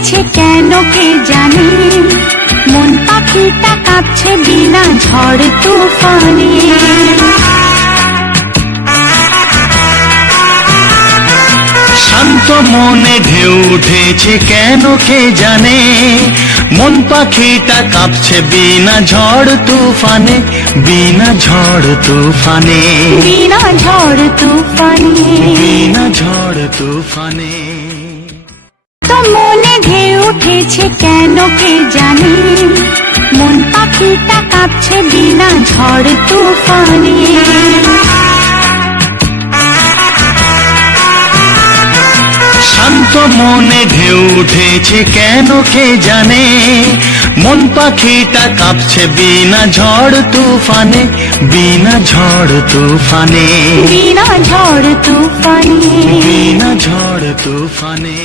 উঠেছে কেন কে জানে, মন পাখিটা কাঁপছে বিনা ঝড় তুফানে। শান্ত মনে ঢেউ উঠেছে কেন কে জানে, মন পাখিটা কাঁপছে বিনা ঝড় তুফানে, বিনা ঝড় তুফানে, বিনা ঝড় তুফানে, বিনা ঝড় তুফানে। তো মনে ঢেউ উঠেছে কেন কে জানে, মন পাখিটা কাঁপছে বিনা ঝড় তুফানে। শান্ত মনে ঢেউ উঠেছে কেন কে জানে, মন পাখিটা কাঁপছে বিনা ঝড় তুফানে, বিনা ঝড় তুফানে, বিনা ঝড় তুফানে, বিনা ঝড় তুফানে।